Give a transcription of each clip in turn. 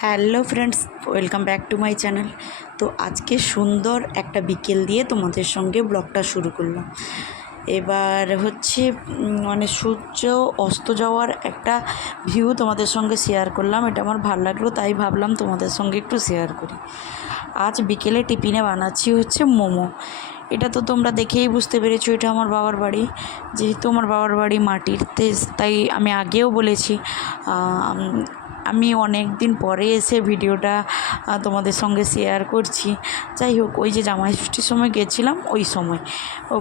Hello friends, welcome back to my channel. তো আজকে সুন্দর একটা বিকেল দিয়ে তোমাদের সঙ্গে ব্লগটা শুরু করলাম। এবার হচ্ছে মানে সূর্য অস্ত যাওয়ার একটা ভিউ তোমাদের সঙ্গে শেয়ার করলাম। এটা আমার ভালো লাগলো, তাই ভাবলাম তোমাদের সঙ্গে একটু শেয়ার করি। আজ বিকেলে টিফিনে বানাচ্ছি হচ্ছে মোমো। এটা তো তোমরা দেখেই বুঝতে পেরেছো, এটা আমার বাবার বাড়ি। যেহেতু আমার বাবার বাড়ি মাটির, তাই আমি আগেও বলেছি আমি অনেক দিন পরে এসে ভিডিওটা তোমাদের সঙ্গে শেয়ার করছি। যাই হোক, ওই যে জামাই ষষ্ঠীর সময় গেছিলাম, ওই সময়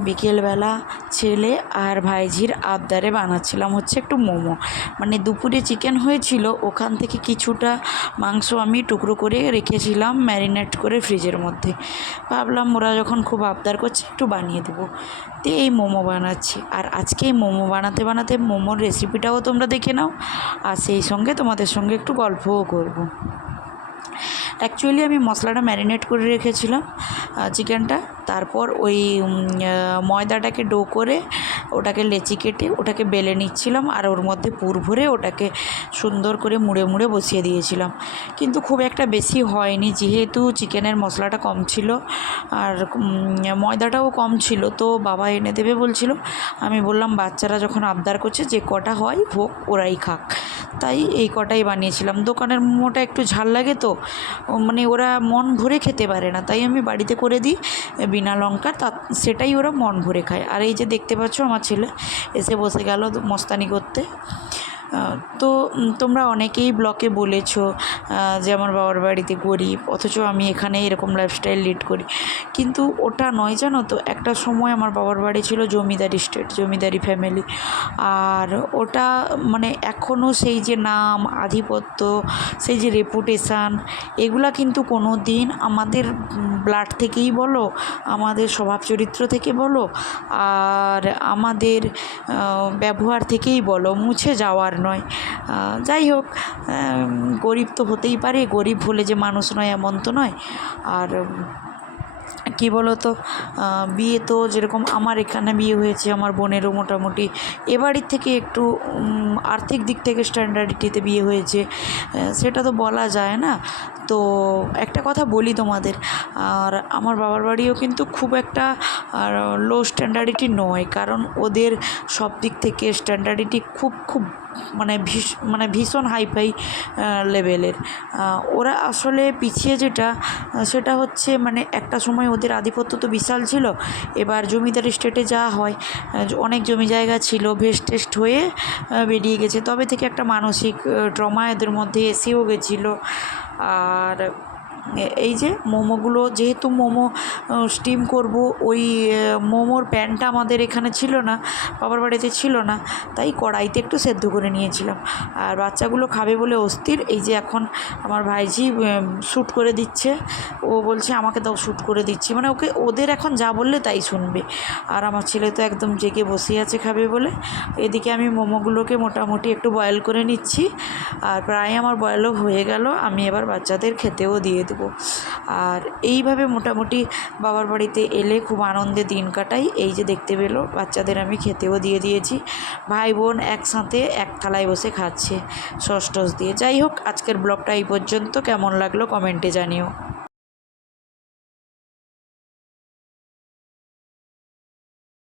বিকেলবেলা ছেলে আর ভাইঝির আবদারে বানাচ্ছিলাম হচ্ছে একটু মোমো। মানে দুপুরে চিকেন হয়েছিল, ওখান থেকে কিছুটা মাংস আমি টুকরো করে রেখেছিলাম ম্যারিনেট করে ফ্রিজের মধ্যে। ভাবলাম ওরা যখন খুব আবদার করছে একটু বানিয়ে দেবো, তো এই মোমো বানাচ্ছি। আর আজকে এই মোমো বানাতে বানাতে মোমোর রেসিপিটাও তোমরা দেখে নাও, আর সেই সঙ্গে তোমাদের সঙ্গে একটু গল্পও করব। অ্যাকচুয়ালি আমি মশলাটা ম্যারিনেট করে রেখেছিলাম চিকেনটা। তারপর ওই ময়দাটাকে ডো করে ওটাকে লেচি কেটে ওটাকে বেলে নিচ্ছিলাম, আর ওর মধ্যে পুর ভরে ওটাকে সুন্দর করে মুড়ে মুড়ে বসিয়ে দিয়েছিলাম। কিন্তু খুব একটা বেশি হয়নি, যেহেতু চিকেনের মশলাটা কম ছিল আর ময়দাটাও কম ছিল, তো বাবা এনে দেবে বলছিল। আমি বললাম বাচ্চারা যখন আবদার করছে যে কটা হয় হোক, ওরাই খাক, তাই এই কটাই বানিয়েছিলাম। দোকানের মোমোটা একটু ঝাল লাগে, তো মানে ওরা মন ভরে খেতে পারে না, তাই আমি বাড়িতে করে দিই বিনা লঙ্কা, সেটাই ওরা মন ভরে খায়। আর এই যে দেখতে পাচ্ছ আমার ছেলে এসে বসে গেল মস্তানি করতে। তো তোমরা অনেকেই ব্লগে বলেছো যে আমার বাবার বাড়িতে গরিব, অথচ আমি এখানে এরকম লাইফস্টাইল লিড করি। কিন্তু ওটা নয়, জানো তো, একটা সময় আমার বাবার বাড়ি ছিল জমিদারি স্টেট, জমিদারি ফ্যামিলি। আর ওটা মানে এখনও সেই যে নাম, আধিপত্য, সেই যে রেপুটেশান, এগুলা কিন্তু কোনো দিন আমাদের ব্লাড থেকেই বলো, আমাদের স্বভাব চরিত্র থেকে বলো, আর আমাদের ব্যবহার থেকেই বলো, মুছে যাওয়ার নয়। যাই হোক, গরিব তো হতেই পারে, গরিব হলে যে মানুষ নয় এমন তো নয়। আর কী বলো তো, বিয়ে তো যেরকম আমার এখানে বিয়ে হয়েছে, আমার বোনেরও মোটামুটি এ বাড়ির থেকে একটু আর্থিক দিক থেকে স্ট্যান্ডার্ডিটিতে বিয়ে হয়েছে, সেটা তো বলা যায় না। তো একটা কথা বলি তোমাদের, আর আমার বাবার বাড়িও কিন্তু খুব একটা লো স্ট্যান্ডার্ডিটি নয়, কারণ ওদের সব দিক থেকে স্ট্যান্ডার্ডিটি খুব খুব মানে ভীষণ হাইফাই লেভেলের। ওরা আসলে পিছিয়ে যেটা, সেটা হচ্ছে মানে একটা সময় ওদের আধিপত্য তো বিশাল ছিল। এবার জমিদার স্টেটে যা হয়, অনেক জমি জায়গা ছিল, ভেস্ট টেস্ট হয়ে বেরিয়ে গেছে, তবে থেকে একটা মানসিক ট্রমা এদের মধ্যে এসেও গেছিলো। আর এই যে মোমোগুলো, যেহেতু মোমো স্টিম করব, ওই মোমোর প্যানটা আমাদের এখানে ছিল না, বাবার বাড়িতে ছিল না, তাই কড়াইতে একটু সেদ্ধ করে নিয়েছিলাম। আর বাচ্চাগুলো খাবে বলে অস্থির। এই যে এখন আমার ভাইঝি শ্যুট করে দিচ্ছে, ও বলছে আমাকে দাও, শ্যুট করে দিচ্ছি, মানে ওদের এখন যা বললে তাই শুনবে। আর আমার ছেলে তো একদম জেগে বসে আছে খাবে বলে। এদিকে আমি মোমোগুলোকে মোটামুটি একটু বয়েল করে নিচ্ছি, আর প্রায় আমার বয়েলও হয়ে গেল। আমি এবার বাচ্চাদের খেতেও দিয়ে দেবো। আর এইভাবে মোটামুটি বাবার বাড়িতে এলে খুব আনন্দে দিন কাটাই। এই যে দেখতে পেলো বাচ্চাদের আমি খেতেও দিয়ে দিয়েছি, ভাই বোন একসাথে এক থালায় বসে খাচ্ছে সস টস দিয়ে। যাই হোক, আজকের ব্লগটা এই পর্যন্ত। কেমন লাগলো কমেন্টে জানিও।